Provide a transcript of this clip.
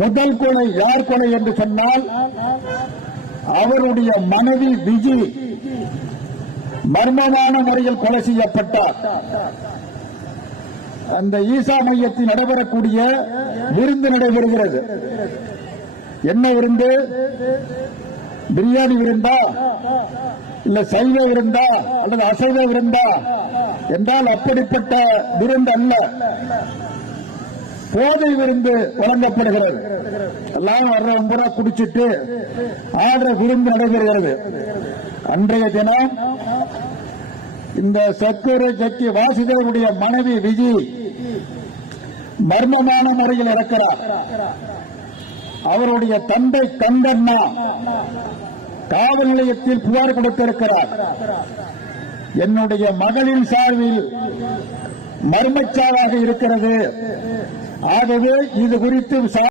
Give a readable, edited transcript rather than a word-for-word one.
முதல் கொலை யார் கொலை என்று சொன்னால் அவருடைய மனைவி விஜி மர்மமான முறையில் கொலை செய்யப்பட்டார். அந்த ஈசா மையத்தில் நடைபெறக்கூடிய விருந்து நடைபெறுகிறது. என்ன விருந்து? பிரியாணி விருந்தா, இல்ல சைவ விருந்தா அல்லது அசைவ விருந்தா என்றால் அப்படிப்பட்ட விருந்து அல்ல, போதை விருந்து வழங்கப்படுகிறது. எல்லாம் வர்றவங்க பூரா குடிச்சிட்டு ஆடுற விருந்து நடைபெறுகிறது. அன்றைய தினம் இந்த சக்கூர ஜக்கி வாசுதேவனுடைய மனைவி விஜி மர்மமான முறையில் இறக்கிறார். அவருடைய தந்தை கந்தண்ணா காவல் நிலையத்தில் புகார் கொடுத்திருக்கிறார். என்னுடைய மகளின் சார்பில் மர்மச்சாவாக இருக்கிறது. ஆகவே இது குறித்து